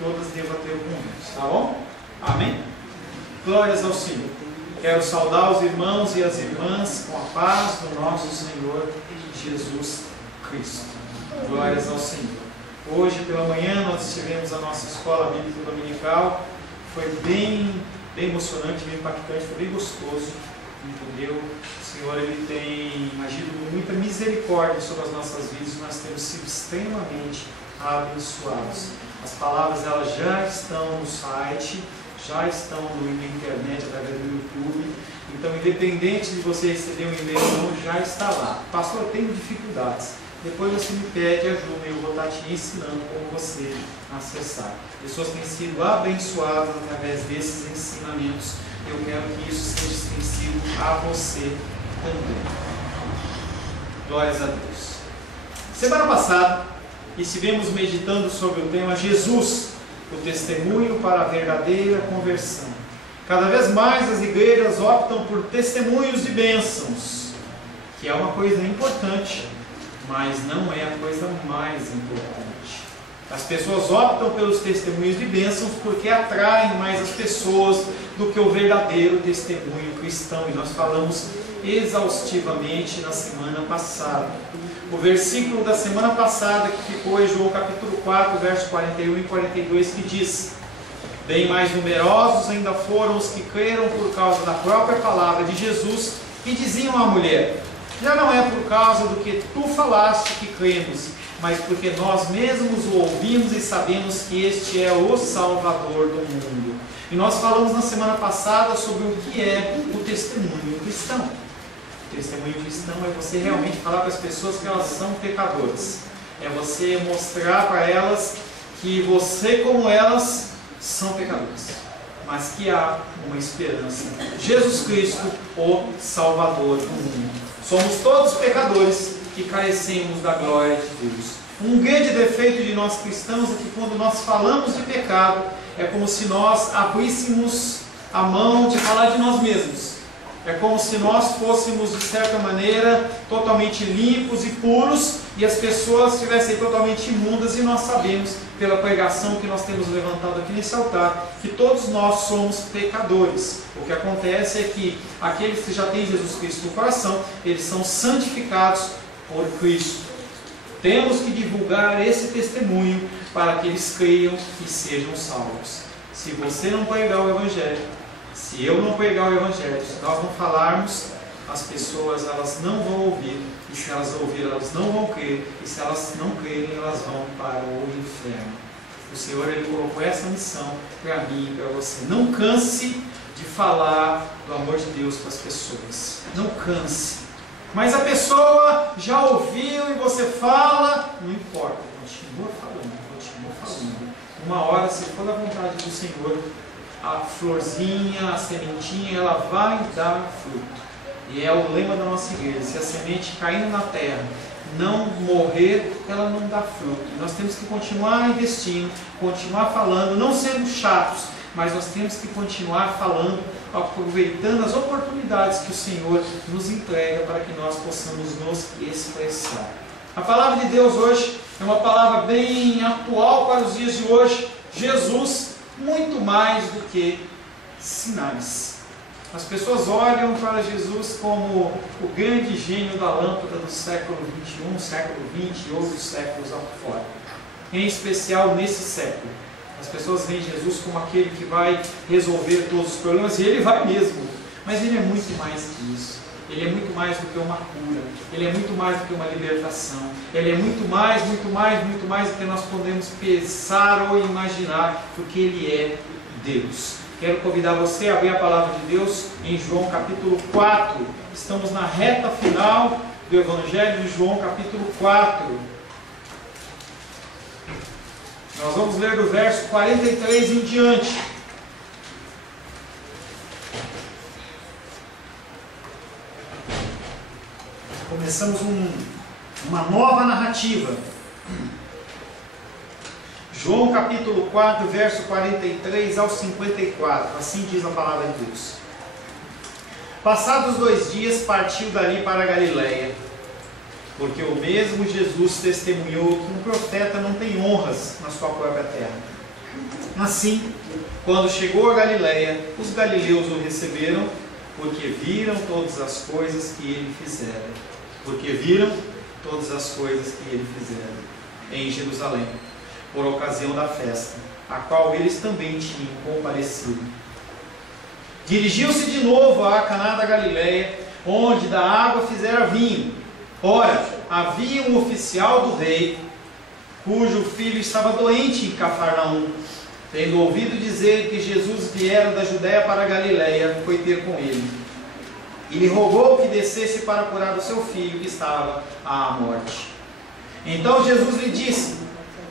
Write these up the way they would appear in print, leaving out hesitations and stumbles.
todas devam ter com tá bom? Amém? Glórias ao Senhor. Quero saudar os irmãos e as irmãs com a paz do nosso Senhor Jesus Cristo. Glórias ao Senhor. Hoje pela manhã nós tivemos a nossa escola bíblica dominical. Foi bem emocionante, bem impactante, foi bem gostoso, entendeu? O Senhor ele tem agido com muita misericórdia sobre as nossas vidas e nós temos sido extremamente abençoados. As palavras elas já estão no site, já estão na internet, através do YouTube. Então, independente de você receber um e-mail ou não, já está lá. Pastor, eu tenho dificuldades. Depois você me pede ajuda e eu vou estar te ensinando como você acessar. Pessoas têm sido abençoadas através desses ensinamentos. Eu quero que isso seja extensivo a você também. Glórias a Deus. Semana passada, estivemos meditando sobre o tema Jesus, o testemunho para a verdadeira conversão. Cada vez mais as igrejas optam por testemunhos de bênçãos, que é uma coisa importante, mas não é a coisa mais importante. As pessoas optam pelos testemunhos de bênçãos porque atraem mais as pessoas do que o verdadeiro testemunho cristão. E nós falamos exaustivamente na semana passada. O versículo da semana passada que ficou é João capítulo 4, versos 41 e 42, que diz: bem mais numerosos ainda foram os que creram por causa da própria palavra de Jesus, e diziam à mulher: já não é por causa do que tu falaste que cremos, mas porque nós mesmos o ouvimos e sabemos que este é o Salvador do mundo. E nós falamos na semana passada sobre o que é o testemunho cristão. O testemunho cristão é você realmente falar para as pessoas que elas são pecadoras. É você mostrar para elas que você, como elas, são pecadores, mas que há uma esperança. Jesus Cristo, o Salvador do mundo. Somos todos pecadores que carecemos da glória de Deus. Um grande defeito de nós cristãos é que quando nós falamos de pecado, é como se nós abríssemos a mão de falar de nós mesmos. É como se nós fôssemos, de certa maneira, totalmente limpos e puros, e as pessoas estivessem totalmente imundas, e nós sabemos, pela pregação que nós temos levantado aqui nesse altar, que todos nós somos pecadores. O que acontece é que aqueles que já têm Jesus Cristo no coração, eles são santificados por Cristo. Temos que divulgar esse testemunho para que eles creiam e sejam salvos. Se você não pregar o Evangelho, se eu não pregar o Evangelho, se nós não falarmos, as pessoas elas não vão ouvir, e se elas ouvirem, elas não vão crer, e se elas não crerem, elas vão para o inferno. O Senhor ele colocou essa missão para mim e para você. Não canse de falar do amor de Deus para as pessoas. Não canse. Mas a pessoa já ouviu e você fala, não importa, continua falando, continua falando. Uma hora, se for da vontade do Senhor, a florzinha, a sementinha, ela vai dar fruto. E é o lema da nossa igreja: se a semente caindo na terra não morrer, ela não dá fruto. E nós temos que continuar investindo, continuar falando, não sendo chatos, mas nós temos que continuar falando, aproveitando as oportunidades que o Senhor nos entrega para que nós possamos nos expressar. A palavra de Deus hoje é uma palavra bem atual para os dias de hoje. Jesus, muito mais do que sinais. As pessoas olham para Jesus como o grande gênio da lâmpada do século XXI, século XX e outros séculos afora. Em especial nesse século. As pessoas veem Jesus como aquele que vai resolver todos os problemas, e ele vai mesmo. Mas ele é muito mais que isso. Ele é muito mais do que uma cura. Ele é muito mais do que uma libertação. Ele é muito mais do que nós podemos pensar ou imaginar, porque ele é Deus. Quero convidar você a abrir a palavra de Deus em João capítulo 4. Estamos na reta final do Evangelho de João capítulo 4. Nós vamos ler do verso 43 em diante. Começamos uma nova narrativa. João capítulo 4, verso 43 ao 54, assim diz a palavra de Deus. Passados 2 dias, partiu dali para a Galiléia, porque o mesmo Jesus testemunhou que um profeta não tem honras na sua própria terra. Assim, quando chegou a Galiléia, os galileus o receberam, porque viram todas as coisas que ele fizera. Porque viram todas as coisas que ele fizera em Jerusalém, por ocasião da festa, a qual eles também tinham comparecido. Dirigiu-se de novo a Caná da Galiléia, onde da água fizera vinho. Ora, havia um oficial do rei, cujo filho estava doente em Cafarnaum. Tendo ouvido dizer que Jesus viera da Judéia para a Galiléia, foi ter com ele. E lhe rogou que descesse para curar o seu filho, que estava à morte. Então Jesus lhe disse: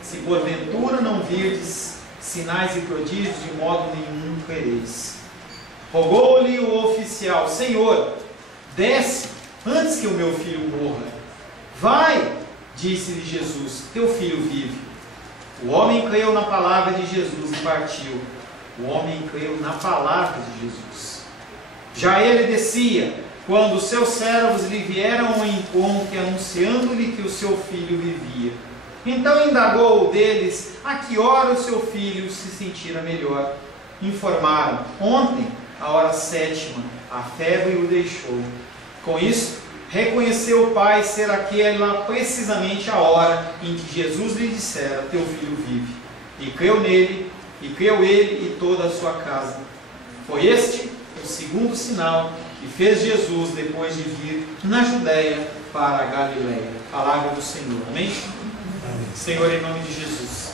se porventura não virdes sinais e prodígios, de modo nenhum crereis. Rogou-lhe o oficial: Senhor, desce antes que o meu filho morra. Vai, disse-lhe Jesus, teu filho vive. O homem creu na palavra de Jesus e partiu. O homem creu na palavra de Jesus. Já ele descia, quando os seus servos lhe vieram ao encontro, anunciando-lhe que o seu filho vivia. Então indagou deles a que hora o seu filho se sentira melhor. Informaram: ontem, à hora 7ª, a febre o deixou. Com isso, reconheceu o pai ser aquela precisamente a hora em que Jesus lhe dissera: teu filho vive. E creu nele, e creu ele e toda a sua casa. Foi este o segundo sinal que fez Jesus depois de vir na Judéia para a Galiléia. Palavra do Senhor. Amém? Senhor, em nome de Jesus,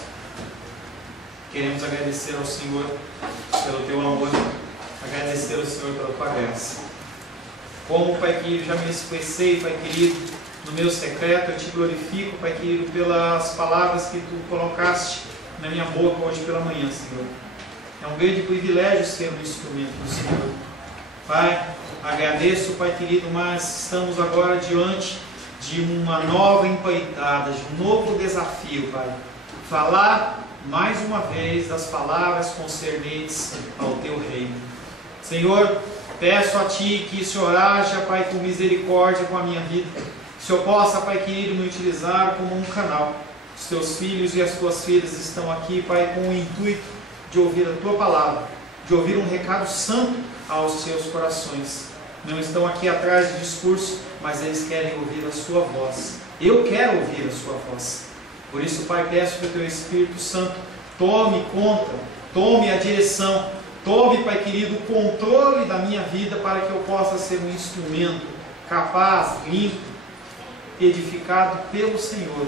queremos agradecer ao Senhor pelo teu amor, agradecer ao Senhor pela tua graça. Como, Pai querido, já me expressei, Pai querido, no meu secreto, eu te glorifico, Pai querido, pelas palavras que tu colocaste na minha boca hoje pela manhã, Senhor. É um grande privilégio ser um instrumento do Senhor. Pai, agradeço, Pai querido, mas estamos agora diante de uma nova empreitada, de um novo desafio, Pai. Falar mais uma vez das palavras concernentes ao teu reino. Senhor, peço a Ti que o Senhor haja, Pai, com misericórdia com a minha vida. Que o Senhor possa, Pai querido, me utilizar como um canal. Os Teus filhos e as Tuas filhas estão aqui, Pai, com o intuito de ouvir a Tua palavra, de ouvir um recado santo aos seus corações. Não estão aqui atrás de discurso, mas eles querem ouvir a Sua voz. Eu quero ouvir a Sua voz. Por isso, Pai, peço que o Teu Espírito Santo tome conta, tome a direção, tome, Pai querido, o controle da minha vida, para que eu possa ser um instrumento capaz, limpo, edificado pelo Senhor,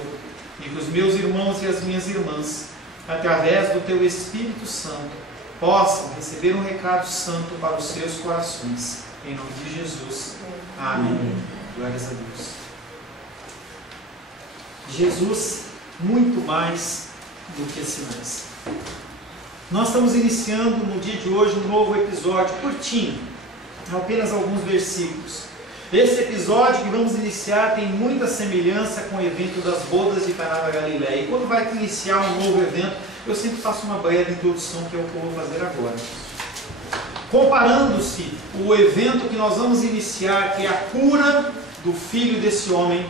e que os meus irmãos e as minhas irmãs, através do Teu Espírito Santo, possam receber um recado santo para os seus corações. Em nome de Jesus. Amém. Glórias a Deus. Jesus, muito mais do que sinais. Nós estamos iniciando no dia de hoje um novo episódio curtinho, apenas alguns versículos. Esse episódio que vamos iniciar tem muita semelhança com o evento das bodas de Caná da Galiléia. E quando vai iniciar um novo evento, eu sempre faço uma breve introdução, que é o que eu vou fazer agora. Comparando-se o evento que nós vamos iniciar, que é a cura do filho desse homem,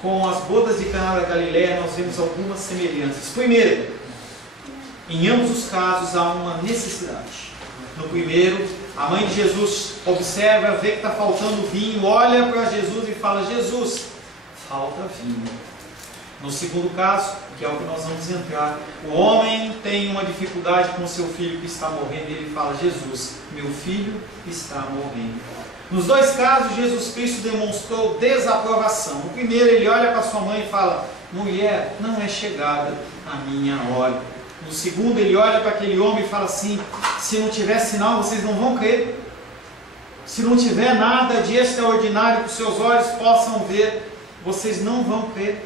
com as bodas de Caná da Galiléia, nós vemos algumas semelhanças. Primeiro, em ambos os casos há uma necessidade. No primeiro, a mãe de Jesus observa, vê que está faltando vinho, olha para Jesus e fala: Jesus, falta vinho. No segundo caso, que é o que nós vamos entrar, o homem tem uma dificuldade com o seu filho que está morrendo, e ele fala: Jesus, meu filho está morrendo. Nos dois casos, Jesus Cristo demonstrou desaprovação. No primeiro, ele olha para sua mãe e fala: mulher, não é chegada a minha hora. No segundo, ele olha para aquele homem e fala assim: se não tiver sinal, vocês não vão crer. Se não tiver nada de extraordinário que os seus olhos possam ver, vocês não vão crer.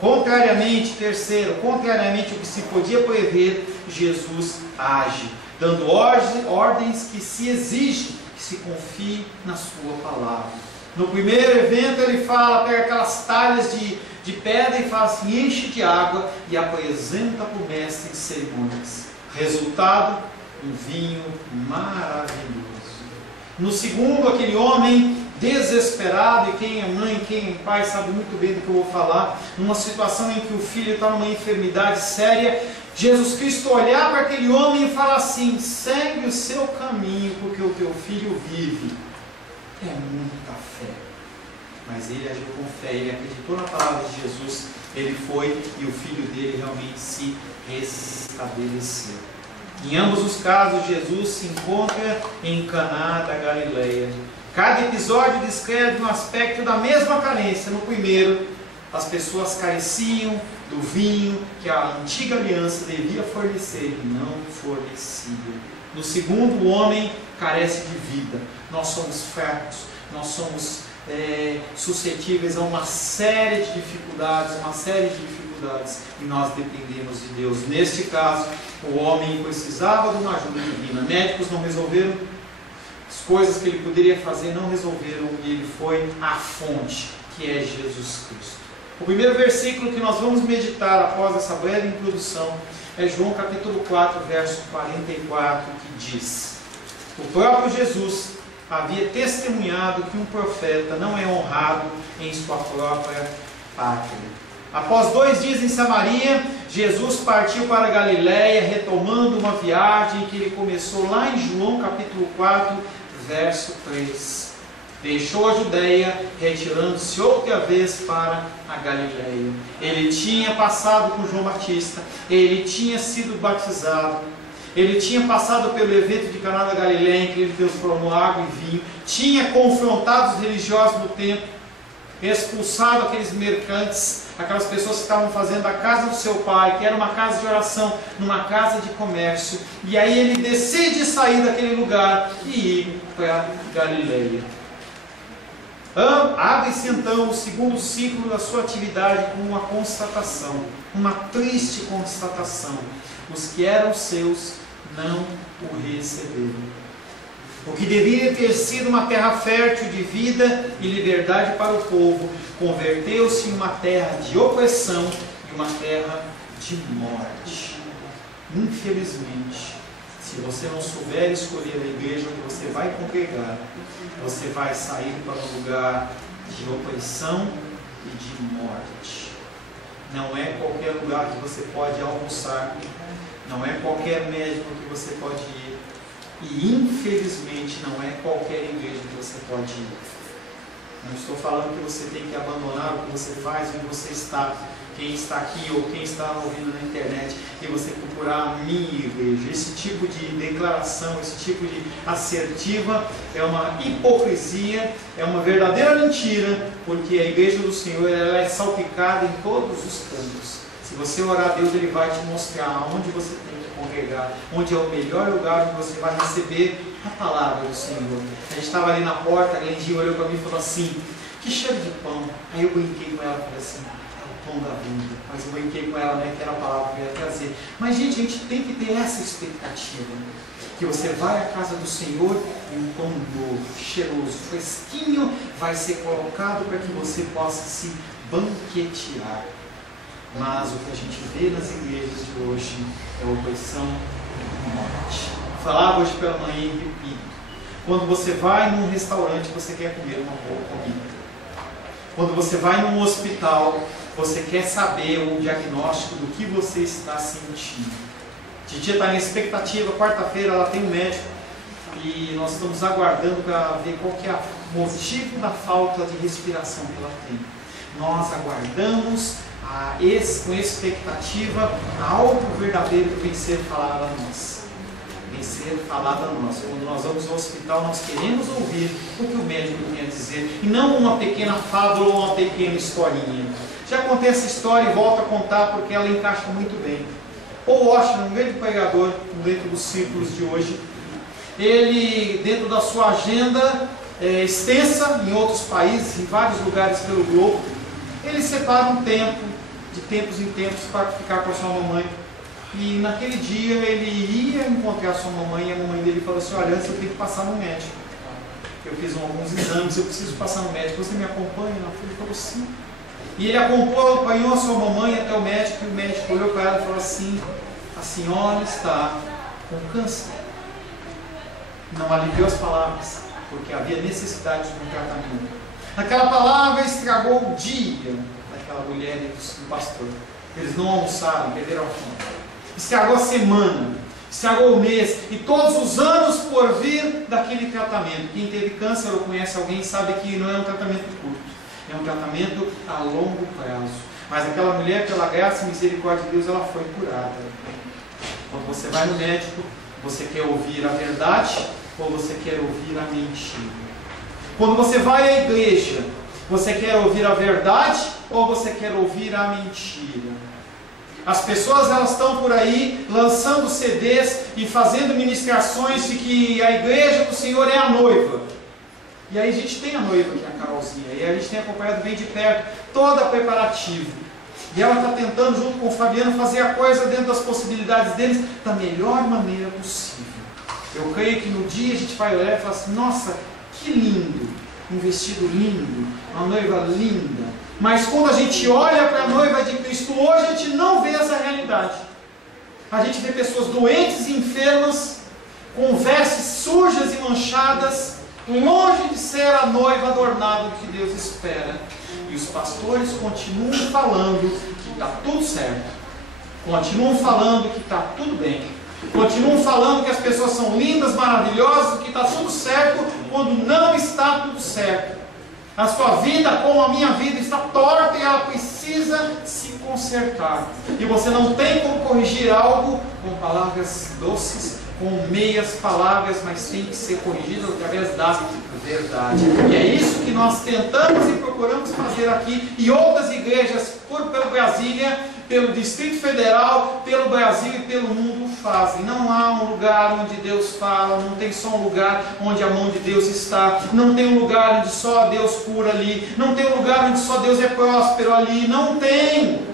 Contrariamente, terceiro, contrariamente ao que se podia prever, Jesus age, dando ordens que se exige que se confie na sua palavra. No primeiro evento, ele fala, pega aquelas talhas de pedra e fala assim: enche de água e apresenta para o mestre de cerimônias. Resultado, um vinho maravilhoso. No segundo, aquele homem desesperado, e quem é mãe, quem é pai sabe muito bem do que eu vou falar, numa situação em que o filho está numa enfermidade séria, Jesus Cristo olhar para aquele homem e falar assim: segue o seu caminho, porque o teu filho vive. É muita fé. Mas ele agiu com fé, ele acreditou na palavra de Jesus, ele foi e o filho dele realmente se restabeleceu. Em ambos os casos, Jesus se encontra em Caná da Galileia. Cada episódio descreve um aspecto da mesma carência. No primeiro, as pessoas careciam do vinho que a antiga aliança devia fornecer e não fornecia. No segundo, o homem carece de vida. Nós somos fracos, nós somos suscetíveis a uma série de dificuldades, e nós dependemos de Deus. Neste caso, o homem precisava de uma ajuda divina. Médicos não resolveram, as coisas que ele poderia fazer não resolveram, e ele foi à fonte, que é Jesus Cristo. O primeiro versículo que nós vamos meditar após essa breve introdução é João capítulo 4, verso 44, que diz: o próprio Jesus havia testemunhado que um profeta não é honrado em sua própria pátria. Após 2 dias em Samaria, Jesus partiu para a Galileia, retomando uma viagem que ele começou lá em João capítulo 4, verso 3. Deixou a Judeia, retirando-se outra vez para a Galileia. Ele tinha passado com João Batista, ele tinha sido batizado, ele tinha passado pelo evento de Caná da Galileia, em que ele transformou água em vinho, tinha confrontado os religiosos no templo, expulsado aqueles mercantes, aquelas pessoas que estavam fazendo da casa do seu pai, que era uma casa de oração, numa casa de comércio, e aí ele decide sair daquele lugar e ir para Galileia. Abre-se então o segundo ciclo da sua atividade com uma constatação, uma triste constatação: os que eram seus não o receberam. O que deveria ter sido uma terra fértil de vida e liberdade para o povo, converteu-se em uma terra de opressão e uma terra de morte. Infelizmente, se você não souber escolher a igreja onde você vai congregar, você vai sair para um lugar de opressão e de morte. Não é qualquer lugar que você pode almoçar, não é qualquer médico que você pode ir, e infelizmente não é qualquer igreja que você pode ir. Não estou falando que você tem que abandonar o que você faz, onde você está, quem está aqui ou quem está ouvindo na internet, e você procurar a minha igreja. Esse tipo de declaração, esse tipo de assertiva é uma hipocrisia, é uma verdadeira mentira, porque a igreja do Senhor ela é salpicada em todos os cantos. Se você orar a Deus, Ele vai te mostrar onde você tem que congregar, onde é o melhor lugar onde você vai receber a palavra do Senhor. A gente estava ali na porta, a Glendinha olhou para mim e falou assim: que cheiro de pão. Aí eu brinquei com ela e falei assim: é o pão da vida. Mas eu brinquei com ela, né, que era a palavra que eu ia trazer. Mas gente, a gente tem que ter essa expectativa, que você vai à casa do Senhor e um pão novo, cheiroso, fresquinho vai ser colocado para que você possa se banquetear. Mas o que a gente vê nas igrejas de hoje é opressão e morte. Falava hoje pela manhã e repito: quando você vai num restaurante, você quer comer uma boa comida. Quando você vai num hospital, você quer saber o diagnóstico do que você está sentindo. Titia está na expectativa, quarta-feira ela tem um médico e nós estamos aguardando para ver qual que é o motivo da falta de respiração que ela tem. Nós aguardamos com expectativa algo verdadeiro que vem ser falado a nós. Vem ser falado a nós. Quando nós vamos ao hospital, nós queremos ouvir o que o médico tem a dizer, e não uma pequena fábula ou uma pequena historinha. Já contei essa história e volto a contar porque ela encaixa muito bem. Paul Washer, um grande pregador dentro dos círculos de hoje, ele, dentro da sua agenda extensa em outros países, em vários lugares pelo globo, ele separa um tempo, de tempos em tempos, para ficar com a sua mamãe. E naquele dia ele ia encontrar a sua mamãe, e a mamãe dele falou assim: olha, antes eu tenho que passar no médico. Eu fiz alguns exames, eu preciso passar no médico. Você me acompanha? Ele falou sim. E ele acompanhou a sua mamãe até o médico, e o médico olhou para ela e falou assim: a senhora está com câncer. Não aliviou as palavras, porque havia necessidade de um tratamento. Aquela palavra estragou o dia daquela mulher e do pastor. Eles não almoçaram, perderam a fome. estragou a semana, estragou o mês e todos os anos por vir daquele tratamento. Quem teve câncer ou conhece alguém sabe que não é um tratamento curto, é um tratamento a longo prazo. Mas aquela mulher, pela graça e misericórdia de Deus, ela foi curada. Quando você vai no médico, você quer ouvir a verdade ou você quer ouvir a mentira? Quando você vai à igreja, você quer ouvir a verdade ou você quer ouvir a mentira? As pessoas, elas estão por aí lançando CDs e fazendo ministrações de que a igreja do Senhor é a noiva. E aí a gente tem a noiva, que é a Carolzinha, e a gente tem acompanhado bem de perto todo o preparativo. E ela está tentando, junto com o Fabiano, fazer a coisa dentro das possibilidades deles da melhor maneira possível. Eu creio que no dia a gente vai olhar e falar assim, nossa, que lindo, um vestido lindo, uma noiva linda. Mas quando a gente olha para a noiva de Cristo hoje, a gente não vê essa realidade. A gente vê pessoas doentes e enfermas, com vestes sujas e manchadas, longe de ser a noiva adornada que Deus espera. E os pastores continuam falando que está tudo certo, continuam falando que está tudo bem, continuam falando que as pessoas são lindas, maravilhosas, que está tudo certo, quando não está tudo certo. A sua vida, como a minha vida, está torta e ela precisa se consertar. E você não tem como corrigir algo com palavras doces, com meias palavras, mas tem que ser corrigido através da verdade. E é isso que nós tentamos e procuramos fazer aqui, e outras igrejas pelo Brasília, pelo Distrito Federal, pelo Brasil e pelo mundo fazem. Não há um lugar onde Deus fala, não tem só um lugar onde a mão de Deus está, não tem um lugar onde só Deus cura ali, não tem um lugar onde só Deus é próspero ali, não tem.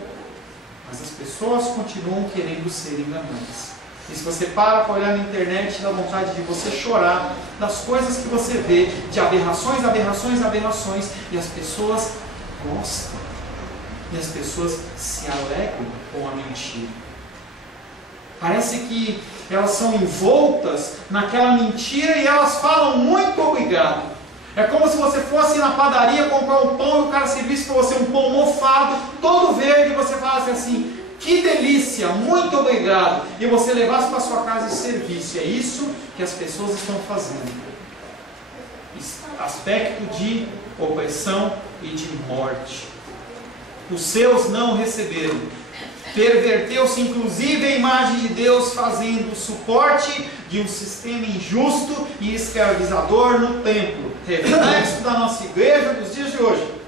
Mas as pessoas continuam querendo ser enganadas. E se você para olhar na internet, dá vontade de você chorar das coisas que você vê, de aberrações, aberrações, aberrações, e as pessoas gostam. E as pessoas se alegram com a mentira. Parece que elas são envoltas naquela mentira e elas falam muito obrigado. É como se você fosse na padaria comprar um pão e o cara servisse para você um pão mofado, todo verde, e você falasse assim, que delícia, muito obrigado, e você levasse para sua casa e servisse. É isso que as pessoas estão fazendo. Aspecto de opressão e de morte. Os seus não receberam. Perverteu-se inclusive a imagem de Deus, fazendo o suporte de um sistema injusto e escravizador no templo. Reflexo da nossa igreja dos dias de hoje.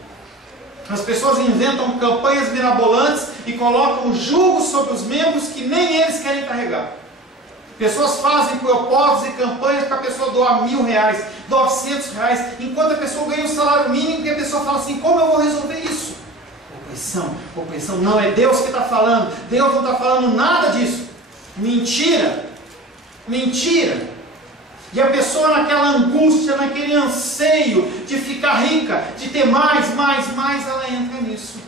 As pessoas inventam campanhas mirabolantes e colocam jugo sobre os membros que nem eles querem carregar. Pessoas fazem propósitos e campanhas para a pessoa doar R$1.000, R$900, enquanto a pessoa ganha um salário mínimo, e a pessoa fala assim, como eu vou resolver isso? Opressão, não é Deus que está falando, Deus não está falando nada disso. Mentira. E a pessoa naquela angústia, naquele anseio de ficar rica, de ter mais, ela entra nisso.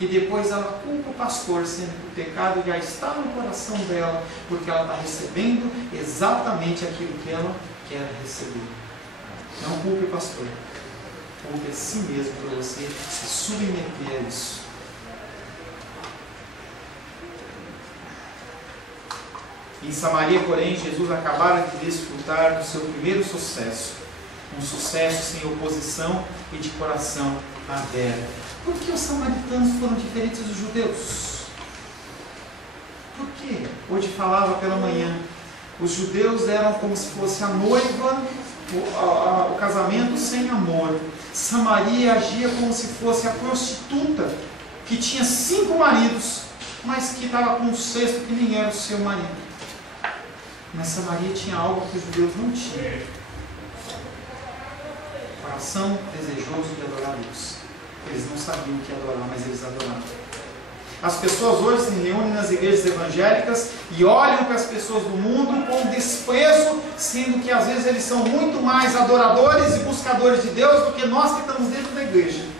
E depois ela culpa o pastor, sendo que o pecado já está no coração dela, porque ela está recebendo exatamente aquilo que ela quer receber. Não culpe o pastor, culpe a si mesmo para você se submeter a isso. Em Samaria, porém, Jesus acabara de desfrutar do seu primeiro sucesso. Um sucesso sem oposição e de coração aberto. Por que os samaritanos foram diferentes dos judeus? Por quê? Hoje falava pela manhã. Os judeus eram como se fosse a noiva, o casamento sem amor. Samaria agia como se fosse a prostituta, que tinha 5 maridos, mas que estava com um sexto que nem era o seu marido. Mas Samaria tinha algo que os judeus não tinham. Coração desejoso de adorar Deus. Eles não sabiam o que adorar, mas eles adoravam. As pessoas hoje se reúnem nas igrejas evangélicas e olham para as pessoas do mundo com desprezo, sendo que às vezes eles são muito mais adoradores e buscadores de Deus do que nós que estamos dentro da igreja.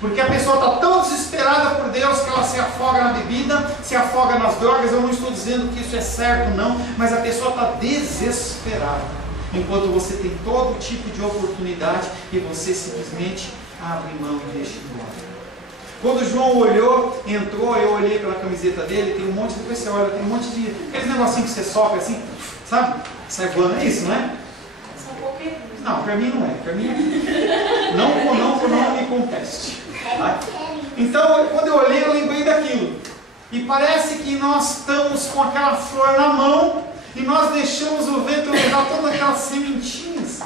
Porque a pessoa está tão desesperada por Deus que ela se afoga na bebida, se afoga nas drogas. Eu não estou dizendo que isso é certo, não, mas a pessoa está desesperada. Enquanto você tem todo tipo de oportunidade e você simplesmente abre mão e deixa embora. Quando João olhou, entrou, eu olhei pela camiseta dele, tem um monte, depois você olha, tem um monte de aqueles negocinhos que você sopra assim, sabe? Sai voando, é isso, não é? Não, para mim não é. Para mim não me conteste. Tá? Então, quando eu olhei, eu lembrei daquilo. E parece que nós estamos com aquela flor na mão e nós deixamos o vento levar todas aquelas sementinhas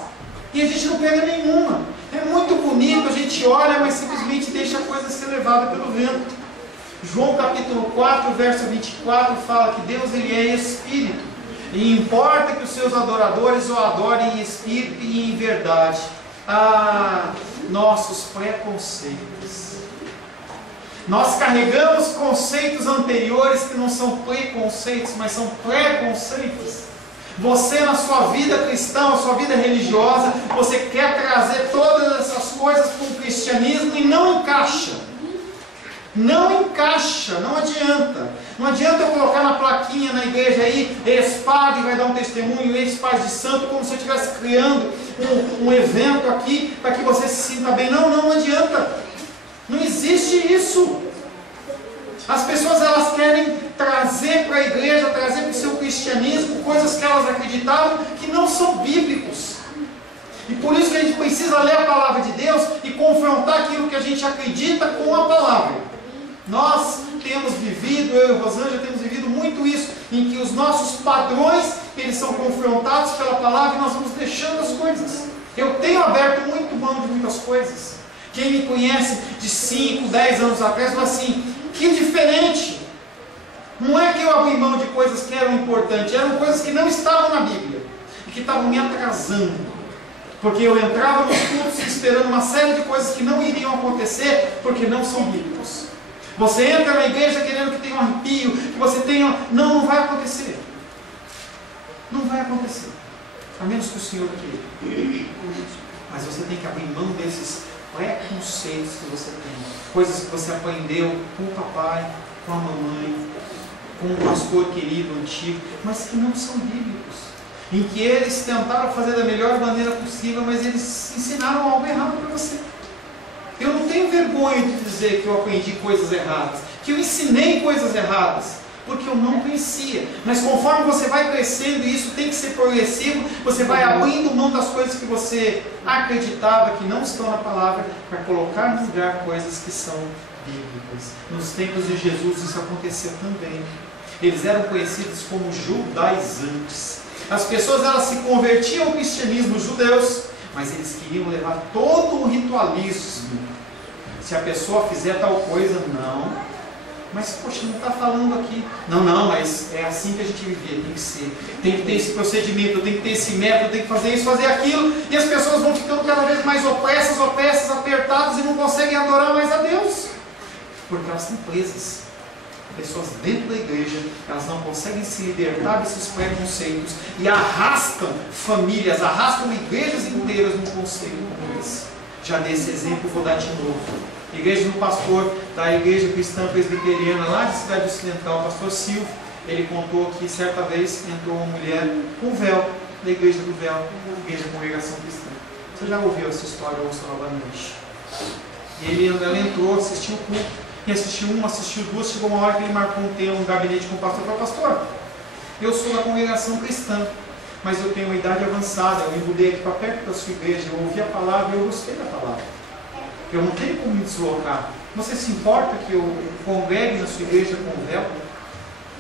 e a gente não pega nenhuma. É muito bonito, a gente olha, mas simplesmente deixa a coisa ser levada pelo vento. João capítulo 4, verso 24 fala que Deus ele é Espírito e importa que os seus adoradores o adorem em Espírito e em verdade. Nossos preconceitos. Nós carregamos conceitos anteriores que não são preconceitos, mas são preconceitos. Você na sua vida cristã, na sua vida religiosa, você quer trazer todas essas coisas para o cristianismo e não encaixa. Não encaixa, não adianta. Não adianta eu colocar na plaquinha na igreja aí, ex-padre vai dar um testemunho, ex-padre de santo, como se eu estivesse criando um evento aqui para que você se sinta bem. Não adianta. Não existe isso. As pessoas elas querem trazer para a igreja, trazer para o seu cristianismo coisas que elas acreditavam que não são bíblicos. E por isso que a gente precisa ler a palavra de Deus e confrontar aquilo que a gente acredita com a palavra. Nós temos vivido, eu e Rosângela temos vivido muito isso, em que os nossos padrões eles são confrontados pela palavra e nós vamos deixando as coisas. Eu tenho aberto muito mão de muitas coisas. Quem me conhece de 5, 10 anos atrás fala assim, que diferente. Não é que eu abri mão de coisas que eram importantes, eram coisas que não estavam na Bíblia e que estavam me atrasando. Porque eu entrava nos cultos esperando uma série de coisas que não iriam acontecer porque não são bíblicos. Você entra na igreja querendo que tenha um arrepio, que você tenha... Não vai acontecer. Não vai acontecer. A menos que o Senhor queira. Mas você tem que abrir mão desses preconceitos que você tem, coisas que você aprendeu com o papai, com a mamãe, com o pastor querido, antigo, mas que não são bíblicos, em que eles tentaram fazer da melhor maneira possível, mas eles ensinaram algo errado para você. Eu não tenho vergonha de dizer que eu aprendi coisas erradas, que eu ensinei coisas erradas, porque eu não conhecia. Mas conforme você vai crescendo, e isso tem que ser progressivo, você vai abrindo mão das coisas que você acreditava que não estão na palavra, para colocar no lugar coisas que são bíblicas. Nos tempos de Jesus isso acontecia também. Eles eram conhecidos como judaizantes. As pessoas elas se convertiam ao cristianismo, judeus, mas eles queriam levar todo o ritualismo. Se a pessoa fizer tal coisa, não. Mas, poxa, não está falando aqui. Não, mas é assim que a gente vive, tem que ser. Tem que ter esse procedimento, tem que ter esse método, tem que fazer isso, fazer aquilo. E as pessoas vão ficando cada vez mais opressas, apertadas e não conseguem adorar mais a Deus. Porque elas estão presas. Pessoas dentro da igreja, elas não conseguem se libertar desses preconceitos e arrastam famílias, arrastam igrejas inteiras num conceito como esse. Já desse exemplo, vou dar de novo. Igreja do pastor da Igreja Cristã Presbiteriana lá de Cidade Ocidental, o pastor Silvio, ele contou que certa vez entrou uma mulher com véu, da Igreja do Véu, Igreja da Congregação Cristã. Você já ouviu essa história, ouça novamente. E ela entrou, assistiu o culto, e assistiu uma, assistiu duas, chegou uma hora que ele marcou um gabinete com o pastor e falou, pastor, eu sou da Congregação Cristã, mas eu tenho uma idade avançada, eu me mudei aqui para perto da sua igreja, eu ouvi a palavra e eu gostei da palavra. Eu não tenho como me deslocar. Você se importa que eu congregue na sua igreja com véu?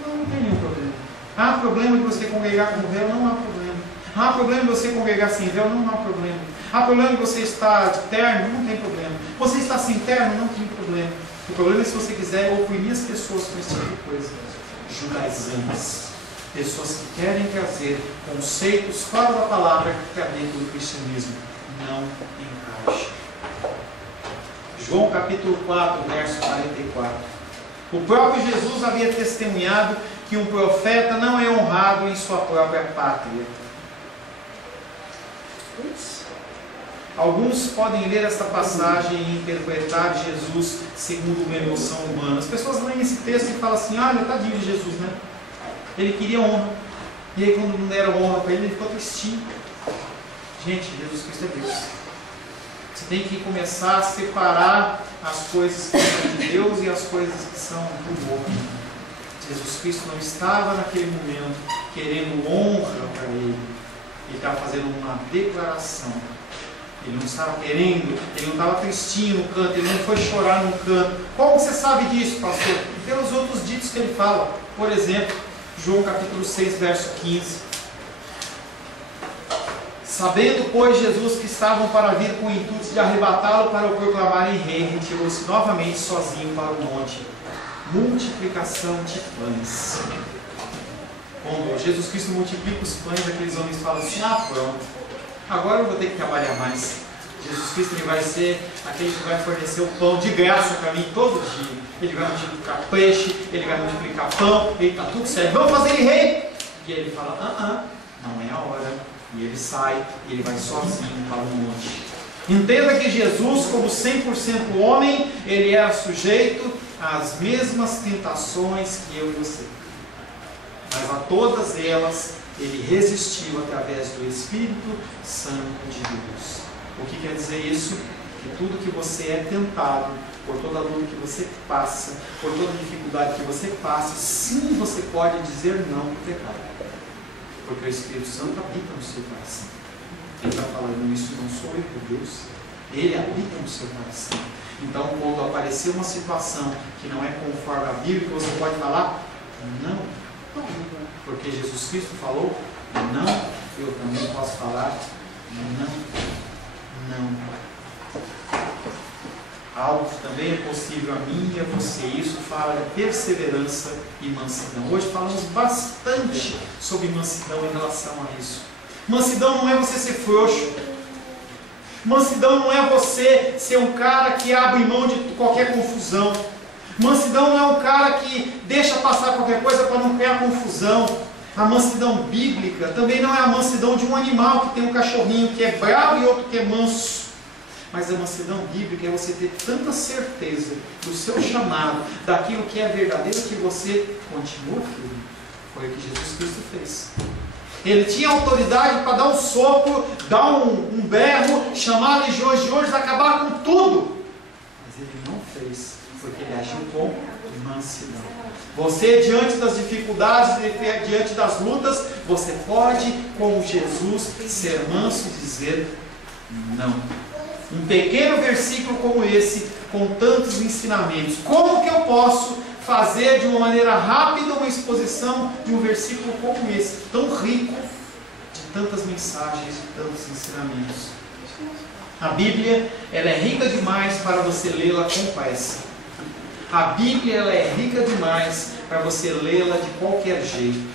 Não tem nenhum problema. Há problema de você congregar com véu? Não há problema. Há problema de você congregar sem véu? Não há problema. Há problema de você estar de terno? Não tem problema. Você está sem terno? Não tem problema. O problema é se você quiser oprimir as pessoas com esse tipo de coisa. Judaizantes. Pessoas que querem trazer conceitos fora da palavra para dentro do cristianismo. Não encaixa. João capítulo 4, verso 44. O próprio Jesus havia testemunhado que um profeta não é honrado em sua própria pátria. Alguns podem ler esta passagem e interpretar Jesus segundo uma emoção humana. As pessoas leem esse texto e falam assim, olha, tadinho de Jesus, né? Ele queria honra. E aí quando não deram honra para ele, ele ficou tristinho. Gente, Jesus Cristo é Deus. Você tem que começar a separar as coisas que são de Deus e as coisas que são do homem. Jesus Cristo não estava naquele momento querendo honra para Ele. Ele estava fazendo uma declaração. Ele não estava querendo, ele não estava tristinho no canto, ele não foi chorar no canto. Como você sabe disso, pastor? Pelos outros ditos que ele fala. Por exemplo, João capítulo 6, verso 15. Sabendo, pois, Jesus que estavam para vir com o intuito de arrebatá-lo para o proclamarem rei, retirou-se novamente sozinho para o monte. Multiplicação de pães. Quando Jesus Cristo multiplica os pães, aqueles homens falam assim: pronto, agora eu vou ter que trabalhar mais. Jesus Cristo ele vai ser aquele que vai fornecer o pão de graça para mim todo dia. Ele vai multiplicar peixe, ele vai multiplicar pão, ele está tudo certo. Vamos fazer ele rei? E ele fala: não é a hora. E ele sai, e ele vai sozinho para o monte. Entenda que Jesus, como 100% homem, ele era sujeito às mesmas tentações que eu e você. Mas a todas elas, ele resistiu através do Espírito Santo de Deus. O que quer dizer isso? Que tudo que você é tentado, por toda a luta que você passa, por toda a dificuldade que você passa, sim, você pode dizer não para o pecado. Porque o Espírito Santo habita no seu coração. Ele está falando: isso não sou eu, Deus. Ele habita no seu coração. Então, quando aparecer uma situação que não é conforme a Bíblia, você pode falar: não. Porque Jesus Cristo falou: não. Eu também posso falar: não. Algo que também é possível a mim e a você. Isso fala de perseverança e mansidão. Hoje falamos bastante sobre mansidão em relação a isso. Mansidão não é você ser frouxo. Mansidão não é você ser um cara que abre mão de qualquer confusão. Mansidão não é um cara que deixa passar qualquer coisa para não criar confusão. A mansidão bíblica também não é a mansidão de um animal que tem um cachorrinho que é bravo e outro que é manso. Mas a mansidão bíblica é você ter tanta certeza do seu chamado, daquilo que é verdadeiro, que você continua firme. Foi o que Jesus Cristo fez. Ele tinha autoridade para dar um sopro, dar um berro, chamar legiões de anjos, acabar com tudo. Mas ele não fez, porque ele agiu com mansidão. Você, diante das dificuldades, diante das lutas, você pode, como Jesus, ser manso e dizer não. Um pequeno versículo como esse, com tantos ensinamentos. Como que eu posso fazer de uma maneira rápida uma exposição de um versículo como esse, tão rico, de tantas mensagens, de tantos ensinamentos? A Bíblia, ela é rica demais para você lê-la com pressa. A Bíblia, ela é rica demais para você lê-la de qualquer jeito.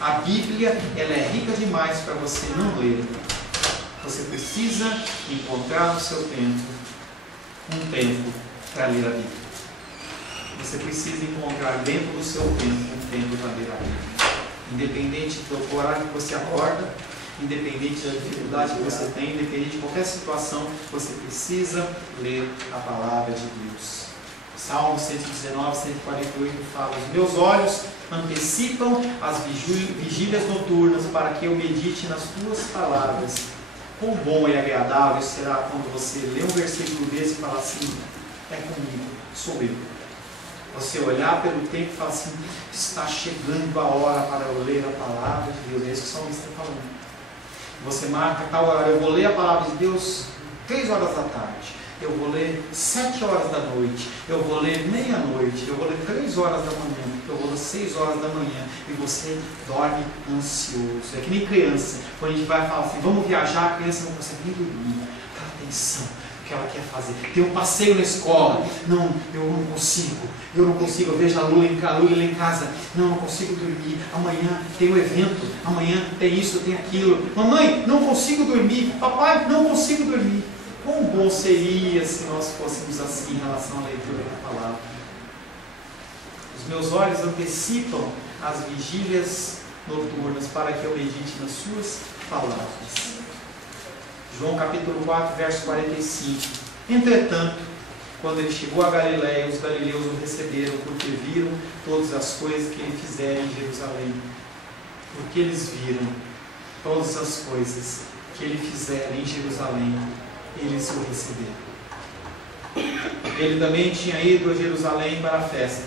A Bíblia, ela é rica demais para você não ler. Você precisa encontrar no seu tempo um tempo para ler a Bíblia. Você precisa encontrar dentro do seu tempo um tempo para ler a Bíblia. Independente do horário que você acorda, independente da dificuldade que você tem, independente de qualquer situação, você precisa ler a palavra de Deus. Salmo 119, 148 fala: os meus olhos antecipam as vigílias noturnas para que eu medite nas tuas palavras. Quão bom e agradável será quando você lê um versículo desse e fala assim: é comigo, sou eu. Você olhar pelo tempo e falar assim: está chegando a hora para eu ler a palavra de Deus. É isso que o salmista está falando. Você marca tal hora: eu vou ler a palavra de Deus 3 horas da tarde, eu vou ler 7 horas da noite, eu vou ler meia-noite, eu vou ler 3 horas da manhã, eu vou ler 6 horas da manhã, e você dorme ansioso. É que nem criança, quando a gente vai falar assim: vamos viajar, a criança não consegue nem dormir, presta atenção no que ela quer fazer. Tem um passeio na escola: não, eu não consigo, eu vejo a Lula em casa, não consigo dormir, amanhã tem um evento, amanhã tem isso, tem aquilo, mamãe, não consigo dormir, papai, não consigo dormir. Quão bom seria se nós fôssemos assim em relação à leitura da palavra. Os meus olhos antecipam as vigílias noturnas para que eu medite nas suas palavras. João capítulo 4, verso 45. Entretanto, quando ele chegou a Galiléia, os galileus o receberam, porque viram todas as coisas que ele fizera em Jerusalém. Porque eles viram todas as coisas que ele fizera em Jerusalém. eles o receberam. Ele também tinha ido a Jerusalém para a festa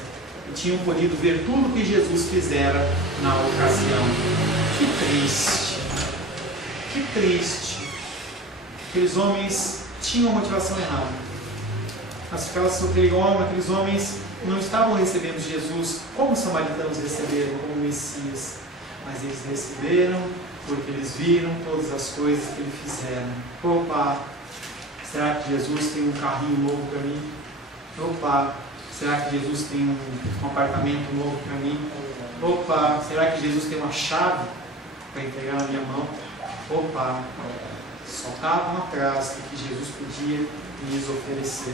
e tinham podido ver tudo que Jesus fizera na ocasião. Que triste, que triste. Aqueles homens tinham uma motivação errada. Aqueles homens não estavam recebendo Jesus como os samaritanos receberam, como Messias, mas eles receberam porque eles viram todas as coisas que ele fizeram. Opa, será que Jesus tem um carrinho novo para mim? Opa, será que Jesus tem um apartamento novo para mim? Opa, será que Jesus tem uma chave para entregar na minha mão? Opa, só estavam atrás do que Jesus podia lhes oferecer.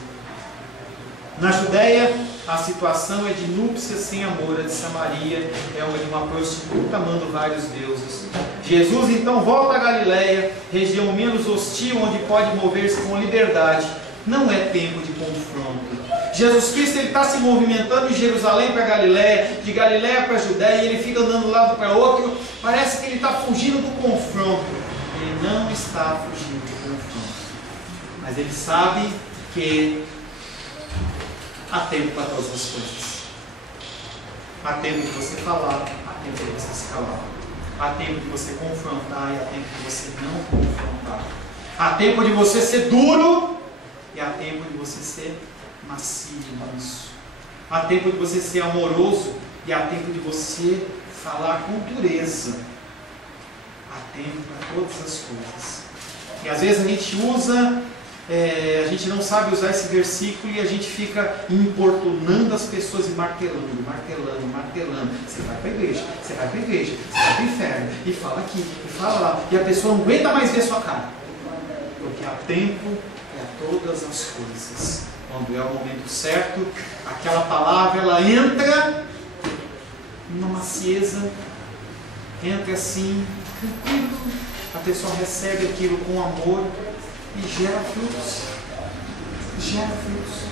Na Judéia, a situação é de núpcias sem amor. A de Samaria é uma de uma prostituta amando vários deuses. Jesus então volta a Galiléia, região menos hostil, onde pode mover-se com liberdade. Não é tempo de confronto. Jesus Cristo está se movimentando de Jerusalém para Galiléia, de Galiléia para a Judéia, e ele fica andando de um lado para outro. Parece que ele está fugindo do confronto. Ele não está fugindo do confronto. Mas ele sabe que há tempo para todas as coisas. Há tempo de você falar, há tempo de você se calar. Há tempo de você confrontar e há tempo de você não confrontar. Há tempo de você ser duro e há tempo de você ser macio nisso. Há tempo de você ser amoroso e há tempo de você falar com dureza. Há tempo para todas as coisas. E às vezes a gente usa... a gente não sabe usar esse versículo e a gente fica importunando as pessoas e martelando. Você vai para a igreja, você vai para a igreja, você vai para o inferno, e fala aqui, e fala lá, e a pessoa não aguenta mais ver a sua cara. Porque há tempo para todas as coisas. Quando é o momento certo, aquela palavra ela entra numa macieza, entra assim, tranquilo, a pessoa recebe aquilo com amor e gera frutos. Gera frutos.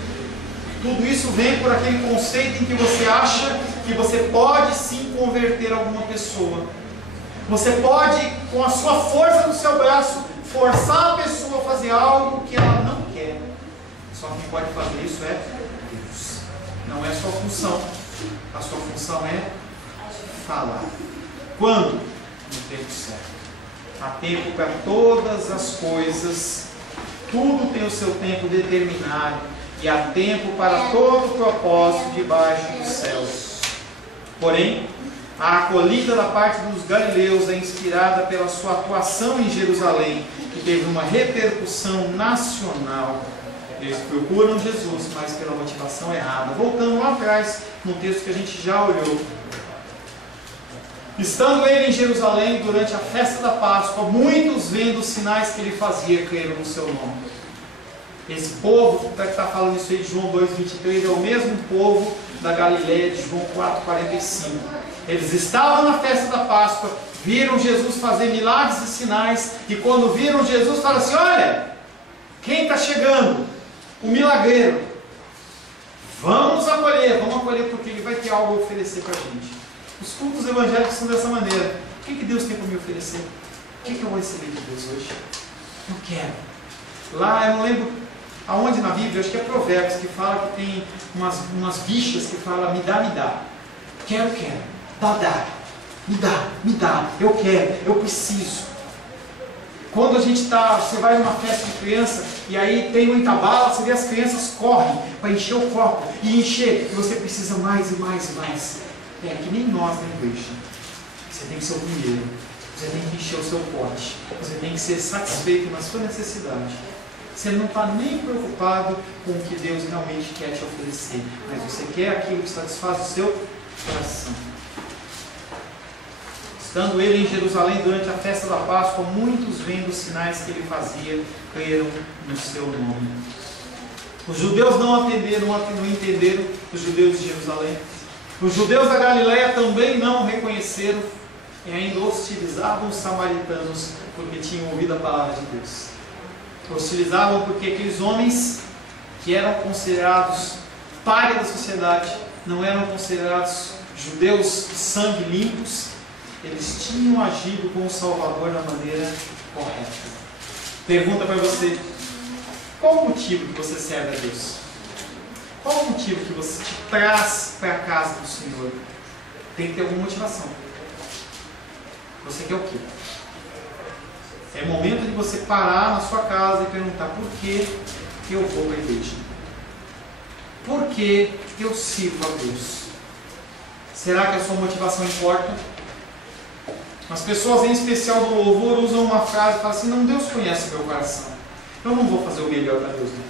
Tudo isso vem por aquele conceito em que você acha que você pode sim converter alguma pessoa. Você pode, com a sua força no seu braço, forçar a pessoa a fazer algo que ela não quer. Só quem pode fazer isso é Deus. Não é a sua função. A sua função é falar. Quando? No tempo certo. Há tempo para todas as coisas. Tudo tem o seu tempo determinado e há tempo para todo propósito debaixo dos céus. Porém, a acolhida da parte dos galileus é inspirada pela sua atuação em Jerusalém, que teve uma repercussão nacional. Eles procuram Jesus, mas pela motivação errada. Voltando lá atrás, no texto que a gente já olhou. Estando ele em Jerusalém durante a festa da Páscoa, muitos vendo os sinais que ele fazia, creram no seu nome. Esse povo que está falando isso aí de João 2,23 é o mesmo povo da Galileia de João 4,45. Eles estavam na festa da Páscoa, viram Jesus fazer milagres e sinais, e quando viram Jesus, falaram assim: olha, quem está chegando? O milagreiro. Vamos acolher porque ele vai ter algo a oferecer para a gente. Os cultos evangélicos são dessa maneira. O que Deus tem para me oferecer? O que eu vou receber de Deus hoje? Eu quero. Lá, eu não lembro aonde na Bíblia, acho que é Provérbios, que fala que tem umas bichas que falam: me dá. Quero. Dá. Me dá. Eu quero, eu preciso. Quando você vai numa festa de criança e aí tem um entabala, você vê as crianças correm para encher o copo e encher, e você precisa mais e mais. É que nem nós na igreja. Você tem que ser o primeiro. Você tem que encher o seu pote. Você tem que ser satisfeito na sua necessidade. Você não está nem preocupado com o que Deus realmente quer te oferecer. Mas você quer aquilo que satisfaz o seu coração. Estando ele em Jerusalém durante a festa da Páscoa, muitos vendo os sinais que ele fazia, creram no seu nome. Os judeus não entenderam os judeus de Jerusalém. Os judeus da Galileia também não reconheceram e ainda hostilizavam os samaritanos porque tinham ouvido a palavra de Deus. Hostilizavam porque aqueles homens que eram considerados pária da sociedade, não eram considerados judeus de sangue limpos, eles tinham agido com o Salvador da maneira correta. Pergunta para você: Qual o motivo que você serve a Deus? Qual o motivo que você te traz para a casa do Senhor? Tem que ter alguma motivação. Você quer o quê? É momento de você parar na sua casa e perguntar: por que eu vou para a igreja? Por que eu sirvo a Deus? Será que a sua motivação importa? As pessoas, em especial do louvor, usam uma frase e falam assim: não, Deus conhece o meu coração. Eu não vou fazer o melhor para Deus, não.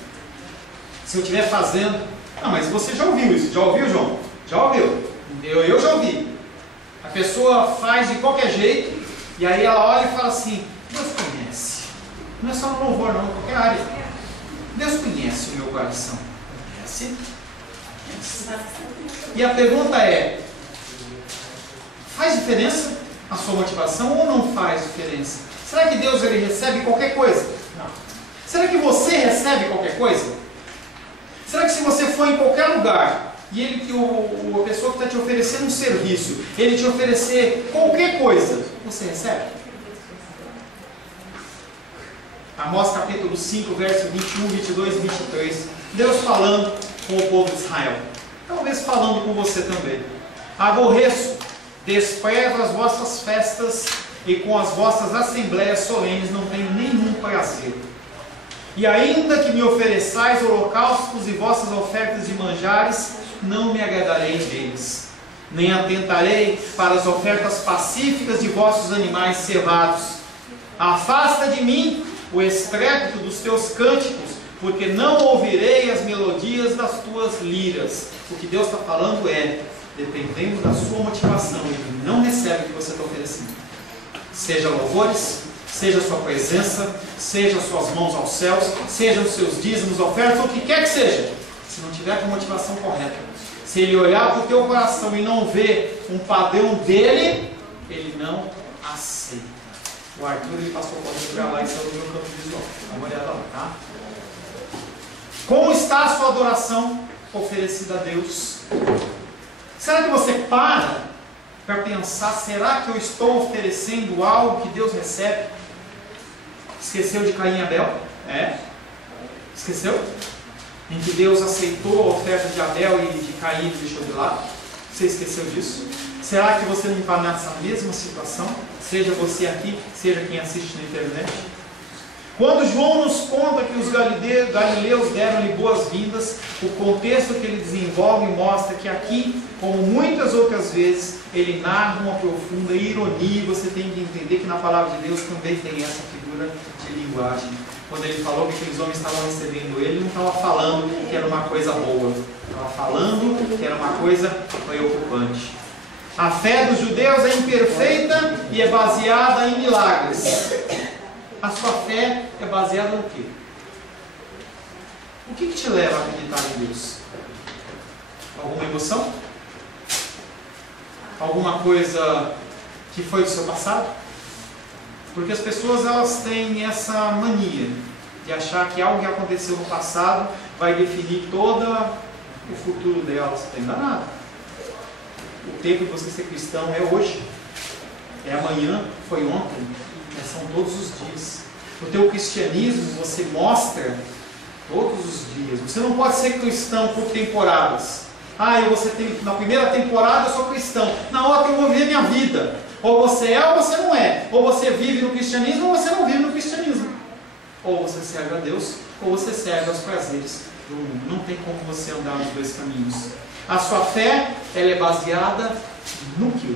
Se eu estiver fazendo... Não, mas você já ouviu isso? Já ouviu, João? Já ouviu? Eu já ouvi. A pessoa faz de qualquer jeito e aí ela olha e fala assim: Deus conhece. Não é só no louvor, não, em qualquer área. Deus conhece o meu coração. Conhece? E a pergunta é: faz diferença a sua motivação ou não faz diferença? Será que Deus ele recebe qualquer coisa? Não. Será que você recebe qualquer coisa? Será que se você for em qualquer lugar e a pessoa que está te oferecendo um serviço, ele te oferecer qualquer coisa, você recebe? Amós capítulo 5, verso 21, 22 e 23. Deus falando com o povo de Israel. Talvez falando com você também. Aborreço, desprezo as vossas festas e com as vossas assembleias solenes não tenho nenhum prazer. E ainda que me ofereçais holocaustos e vossas ofertas de manjares, não me agradarei deles. Nem atentarei para as ofertas pacíficas de vossos animais cevados. Afasta de mim o estrépito dos teus cânticos, porque não ouvirei as melodias das tuas liras. O que Deus está falando é: dependendo da sua motivação, Ele não recebe o que você está oferecendo. Seja louvores, seja a sua presença, seja as suas mãos aos céus, sejam os seus dízimos, ofertas, o que quer que seja. Se não tiver com a motivação correta, se ele olhar para o teu coração e não ver um padrão dele, ele não aceita. O Arthur ele passou por jogar lá e saiu do meu campo visual. Dá uma olhada lá, tá? Como está a sua adoração oferecida a Deus? Será que você para pensar: será que eu estou oferecendo algo que Deus recebe? Esqueceu de Caim e Abel? Esqueceu? Em que Deus aceitou a oferta de Abel e de Caim e deixou de lado? Você esqueceu disso? Será que você não está nessa mesma situação? Seja você aqui, seja quem assiste na internet. Quando João nos conta que os galileus deram-lhe boas-vindas, o contexto que ele desenvolve mostra que aqui, como muitas outras vezes, ele narra uma profunda ironia, e você tem que entender que na palavra de Deus também tem essa figura de linguagem. Quando ele falou que aqueles homens estavam recebendo ele, não estava falando que era uma coisa boa, estava falando que era uma coisa preocupante. A fé dos judeus é imperfeita e é baseada em milagres. A sua fé é baseada no quê? O que te leva a acreditar em Deus? Alguma emoção? Alguma coisa que foi do seu passado? Porque as pessoas elas têm essa mania de achar que algo que aconteceu no passado vai definir todo o futuro delas. Está enganado. O tempo de você ser cristão é hoje, é amanhã, foi ontem, são todos os dias. O teu cristianismo você mostra todos os dias. Você não pode ser cristão por temporadas. Na primeira temporada eu sou cristão, na outra eu vou viver minha vida. Ou você é ou você não é. Ou você vive no cristianismo ou você não vive no cristianismo. Ou você serve a Deus ou você serve aos prazeres do mundo. Não tem como você andar nos dois caminhos. A sua fé ela é baseada no que?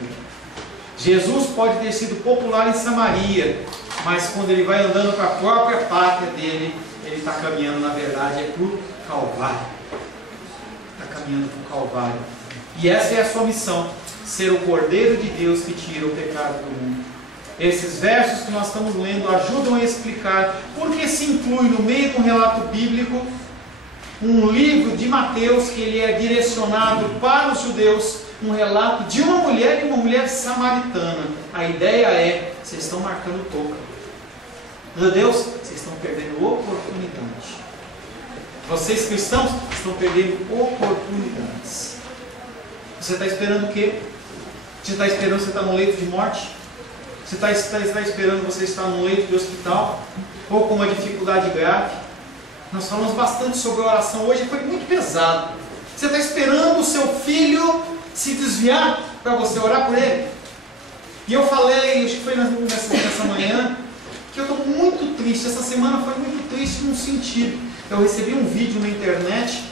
Jesus pode ter sido popular em Samaria, mas quando ele vai andando para a própria pátria dele, ele está caminhando, na verdade, para o Calvário. Está caminhando para o Calvário. E essa é a sua missão, ser o Cordeiro de Deus que tira o pecado do mundo. Esses versos que nós estamos lendo ajudam a explicar por que se inclui no meio de um relato bíblico um livro de Mateus que ele é direcionado para os judeus, um relato de uma mulher e uma mulher samaritana. A ideia é: vocês estão marcando toca. Meu Deus, vocês estão perdendo oportunidade. Vocês cristãos estão perdendo oportunidades. Você está esperando o quê? Você está esperando você estar no leito de morte? Você está esperando você estar no leito de hospital? Ou com uma dificuldade grave? Nós falamos bastante sobre oração hoje, foi muito pesado. Você está esperando o seu filho se desviar para você orar por ele? E eu falei, acho que foi nessa manhã, que eu estou muito triste. Essa semana foi muito triste num sentido. Eu recebi um vídeo na internet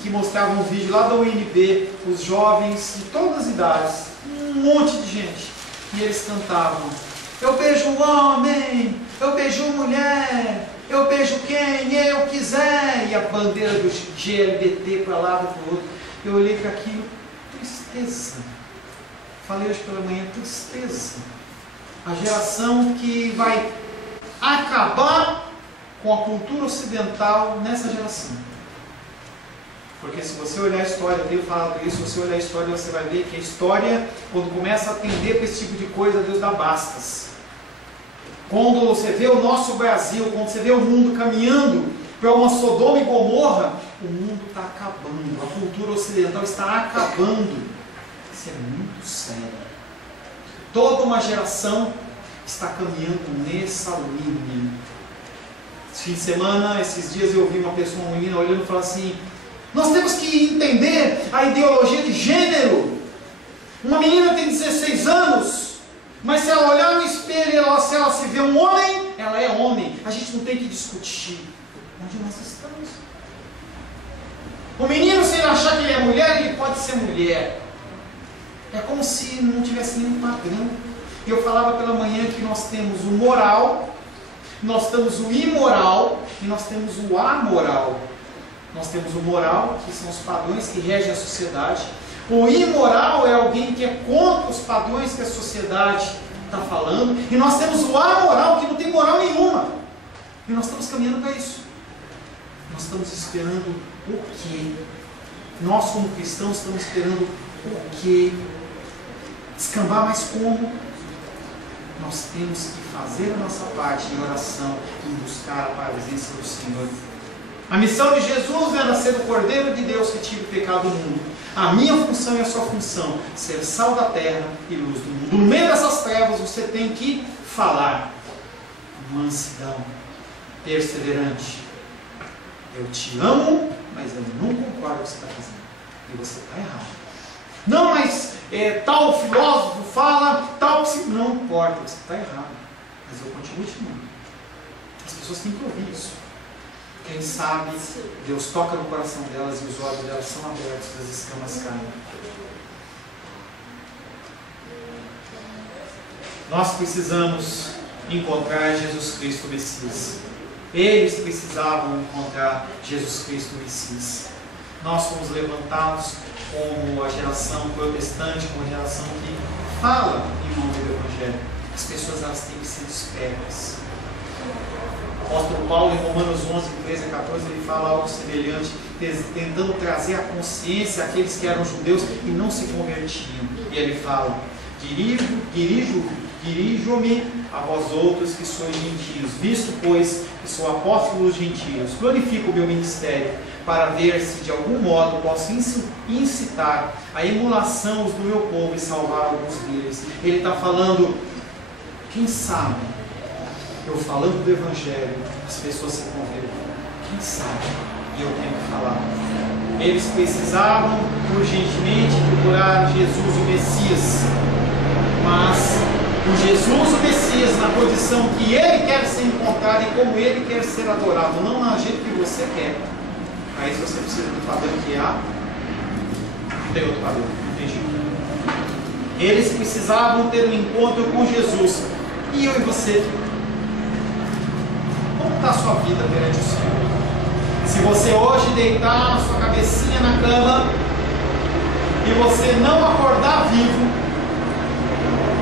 que mostrava um vídeo lá da UNB, os jovens de todas as idades, um monte de gente. E eles cantavam: eu beijo homem, eu beijo mulher, eu beijo quem eu quiser. E a bandeira do GLBT para lá, para o outro. Eu olhei para aquilo, tristeza. Falei hoje pela manhã, tristeza. A geração que vai acabar com a cultura ocidental nessa geração. Porque se você olhar a história, eu tenho falado isso, se você olhar a história, você vai ver que a história, quando começa a atender para esse tipo de coisa, Deus dá bastas. Quando você vê o nosso Brasil, quando você vê o mundo caminhando para uma Sodoma e Gomorra, o mundo está acabando, a cultura ocidental está acabando. Isso é muito sério. Toda uma geração está caminhando nessa linha. Esse fim de semana, esses dias eu ouvi uma pessoa, uma menina olhando e falando assim: nós temos que entender a ideologia de gênero. Uma menina tem 16 anos, mas se ela olhar no espelho e se ela se vê um homem, ela é homem. A gente não tem que discutir onde nós estamos. O menino, se ele achar que ele é mulher, ele pode ser mulher. É como se não tivesse nenhum padrão. Eu falava pela manhã que nós temos o moral, nós temos o imoral e nós temos o amoral. Nós temos o moral, que são os padrões que regem a sociedade. O imoral é alguém que é contra os padrões que a sociedade está falando. E nós temos o amoral, que não tem moral nenhuma. E nós estamos caminhando para isso. Nós estamos esperando o quê? Nós, como cristãos, estamos esperando o quê? Descambar, mas como? Nós temos que fazer a nossa parte em oração e buscar a presença do Senhor. A missão de Jesus era ser o Cordeiro de Deus que tira o pecado do mundo. A minha função e a sua função, ser sal da terra e luz do mundo. No meio dessas trevas você tem que falar. Mansidão, perseverante. Eu te amo, mas eu não concordo com o que você está fazendo. E você está errado. Não, mas tal filósofo fala, tal psicólogo. Não importa, você está errado. Mas eu continuo te amando. As pessoas têm que ouvir isso. Quem sabe, Deus toca no coração delas e os olhos delas são abertos, as escamas caem. Nós precisamos encontrar Jesus Cristo Messias. Eles precisavam encontrar Jesus Cristo Messias. Nós fomos levantados como a geração protestante, como a geração que fala em nome do Evangelho. As pessoas, elas têm que ser espertas. O apóstolo Paulo, em Romanos 11, 13 a 14, ele fala algo semelhante, tentando trazer a consciência àqueles que eram judeus e não se convertiam. E ele fala: dirijo-me a vós outros que sois gentios, visto, pois, que sou apóstolo dos gentios, glorifico o meu ministério, para ver se de algum modo posso incitar a emulação do meu povo e salvar alguns deles. Ele está falando, quem sabe, eu falando do Evangelho, as pessoas se convertem. Quem sabe? E eu tenho que falar. Eles precisavam urgentemente procurar Jesus, o Messias. Mas o Jesus, o Messias, na posição que Ele quer ser encontrado e como Ele quer ser adorado, não na jeito que você quer. Aí se você precisa do padrão que há, não tem outro padrão, não tem jeito. Eles precisavam ter um encontro com Jesus. E eu e você? Como está a sua vida perante o Senhor? Se você hoje deitar a sua cabecinha na cama e você não acordar vivo,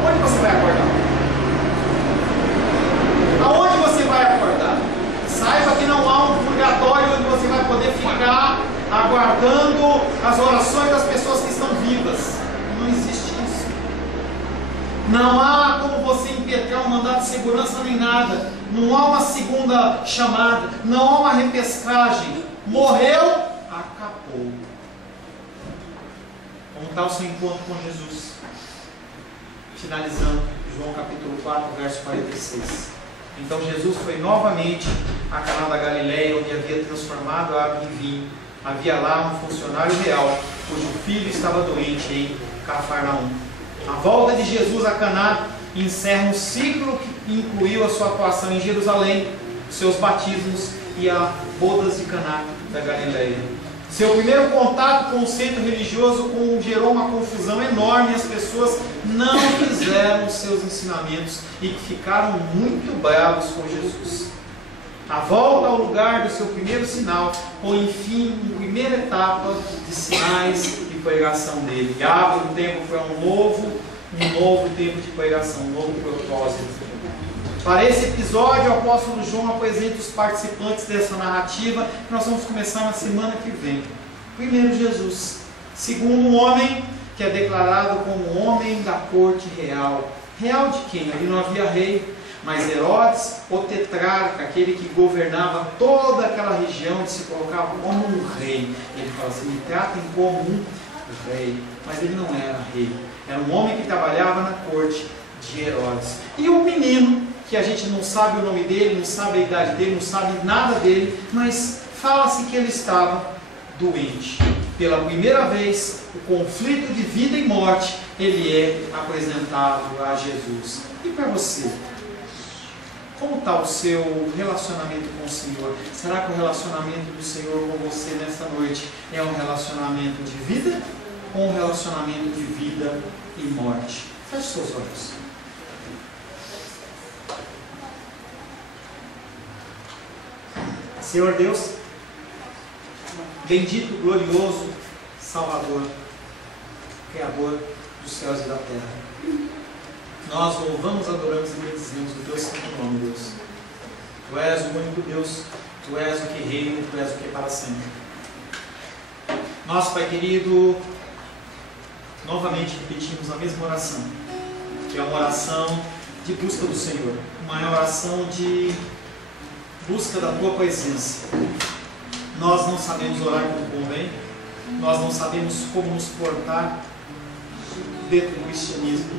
onde você vai acordar? Aonde você vai acordar? Saiba que não há um purgatório onde você vai poder ficar aguardando as orações das pessoas que estão vivas. Não existe isso. Não há como você impetrar um mandato de segurança nem nada. Não há uma segunda chamada. Não há uma repescagem. Morreu, acabou. Como está o seu encontro com Jesus? Finalizando, João capítulo 4, verso 46. Então Jesus foi novamente a Caná da Galileia, onde havia havia transformado a água em vinho. Havia lá um funcionário real, cujo filho estava doente em Cafarnaum. A volta de Jesus a Caná encerra um ciclo que incluiu a sua atuação em Jerusalém, seus batismos e a bodas de Caná da Galileia. Seu primeiro contato com o centro religioso gerou uma confusão enorme e as pessoas não fizeram os seus ensinamentos e ficaram muito bravos com Jesus. A volta ao lugar do seu primeiro sinal foi, enfim, a primeira etapa de sinais de pregação dele. E abre o tempo para um novo tempo de pregação, um novo propósito. Para esse episódio, o apóstolo João apresenta os participantes dessa narrativa que nós vamos começar na semana que vem. Primeiro, Jesus. Segundo, um homem que é declarado como homem da corte real. Real de quem? Ali não havia rei, mas Herodes, o tetrarca, aquele que governava toda aquela região, se colocava como um rei. Ele fala assim: me tratem como um rei. Mas ele não era rei. Era um homem que trabalhava na corte de Herodes. E um menino, que a gente não sabe o nome dele, não sabe a idade dele, não sabe nada dele, mas fala-se que ele estava doente. Pela primeira vez, o conflito de vida e morte, ele é apresentado a Jesus. E para você? Como está o seu relacionamento com o Senhor? Será que o relacionamento do Senhor com você nesta noite é um relacionamento de vida ou um relacionamento de vida e morte? Feche seus olhos. Senhor Deus, bendito, glorioso, Salvador, Criador dos céus e da terra. Nós louvamos, adoramos e bendizemos o Teu santo nome, Deus. Tu és o único Deus, Tu és o que reina, Tu és o que é para sempre. Nós, Pai querido, novamente repetimos a mesma oração, que é uma oração de busca do Senhor, uma oração de busca da Tua presença. Nós não sabemos orar como convém, nós não sabemos como nos portar dentro do cristianismo,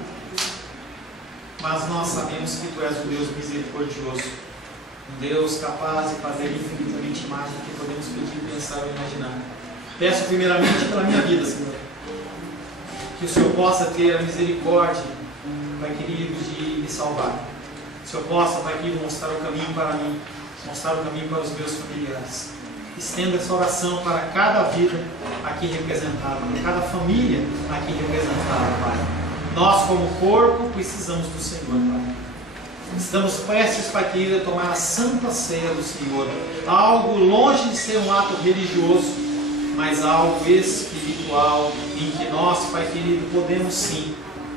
mas nós sabemos que Tu és um Deus misericordioso, um Deus capaz de fazer infinitamente mais do que podemos pedir, pensar ou imaginar. Peço primeiramente pela minha vida, Senhor, que o Senhor possa ter a misericórdia, Pai querido, de me salvar. Que o Senhor possa, Pai querido, mostrar o caminho para mim, mostrar o caminho para os meus familiares. Estenda essa oração para cada vida aqui representada, para cada família aqui representada, Pai. Nós, como corpo, precisamos do Senhor, Pai. Estamos prestes, Pai querido, a tomar a santa ceia do Senhor. Algo longe de ser um ato religioso, mas algo espiritual, em que nós, Pai querido, podemos sim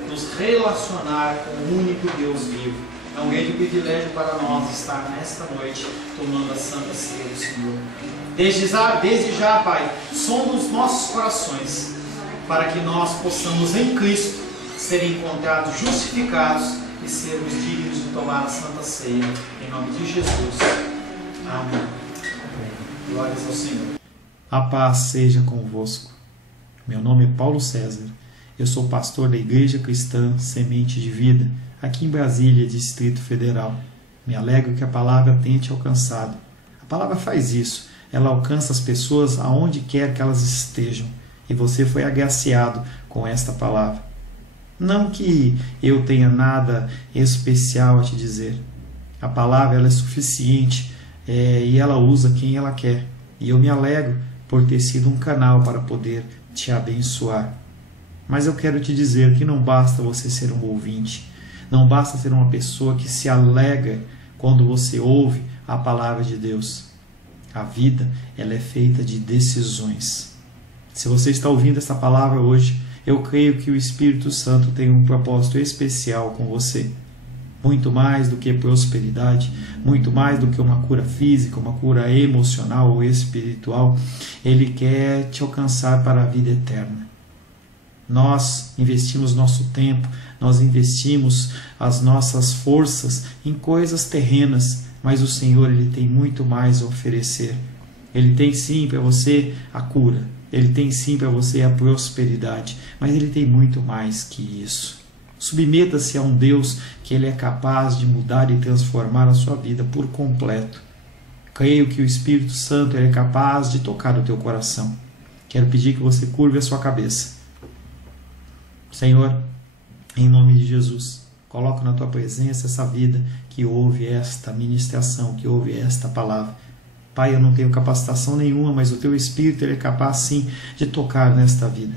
nos relacionar com o único Deus vivo. É um grande privilégio para nós estar nesta noite tomando a santa ceia do Senhor. Desde já, Pai, sonda os nossos corações, para que nós possamos em Cristo ser encontrados justificados e sermos dignos de tomar a santa ceia. Em nome de Jesus. Amém. Glórias ao Senhor. A paz seja convosco. Meu nome é Paulo César. Eu sou pastor da Igreja Cristã Semente de Vida, aqui em Brasília, Distrito Federal. Me alegro que a palavra tenha te alcançado. A palavra faz isso. Ela alcança as pessoas aonde quer que elas estejam. E você foi agraciado com esta palavra. Não que eu tenha nada especial a te dizer. A palavra ela é suficiente e ela usa quem ela quer. E eu me alegro por ter sido um canal para poder te abençoar. Mas eu quero te dizer que não basta você ser um ouvinte. Não basta ser uma pessoa que se alegra quando você ouve a palavra de Deus. A vida ela é feita de decisões. Se você está ouvindo essa palavra hoje, eu creio que o Espírito Santo tem um propósito especial com você. Muito mais do que prosperidade, muito mais do que uma cura física, uma cura emocional ou espiritual, Ele quer te alcançar para a vida eterna. Nós investimos nosso tempo, nós investimos as nossas forças em coisas terrenas, mas o Senhor Ele tem muito mais a oferecer. Ele tem sim para você a cura, Ele tem sim para você a prosperidade, mas Ele tem muito mais que isso. Submeta-se a um Deus que Ele é capaz de mudar e transformar a sua vida por completo. Creio que o Espírito Santo ele é capaz de tocar o teu coração. Quero pedir que você curve a sua cabeça. Senhor, em nome de Jesus, coloco na tua presença essa vida que ouve esta ministração, que ouve esta palavra. Pai, eu não tenho capacitação nenhuma, mas o teu Espírito ele é capaz sim de tocar nesta vida,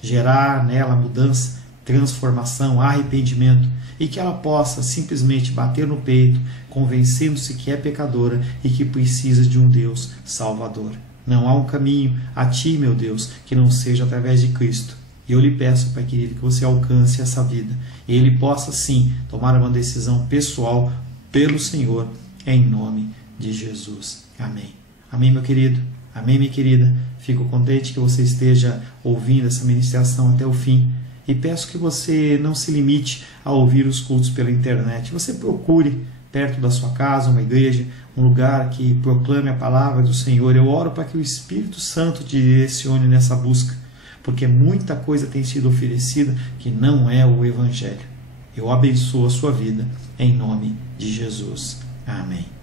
gerar nela mudança, transformação, arrependimento, e que ela possa simplesmente bater no peito, convencendo-se que é pecadora e que precisa de um Deus salvador. Não há um caminho a ti, meu Deus, que não seja através de Cristo. E eu lhe peço, Pai querido, que você alcance essa vida e ele possa sim tomar uma decisão pessoal pelo Senhor, em nome de Jesus. Amém. Amém, meu querido. Amém, minha querida. Fico contente que você esteja ouvindo essa ministração até o fim. E peço que você não se limite a ouvir os cultos pela internet. Você procure perto da sua casa uma igreja, um lugar que proclame a palavra do Senhor. Eu oro para que o Espírito Santo te direcione nessa busca, porque muita coisa tem sido oferecida que não é o Evangelho. Eu abençoo a sua vida em nome de Jesus. Amém.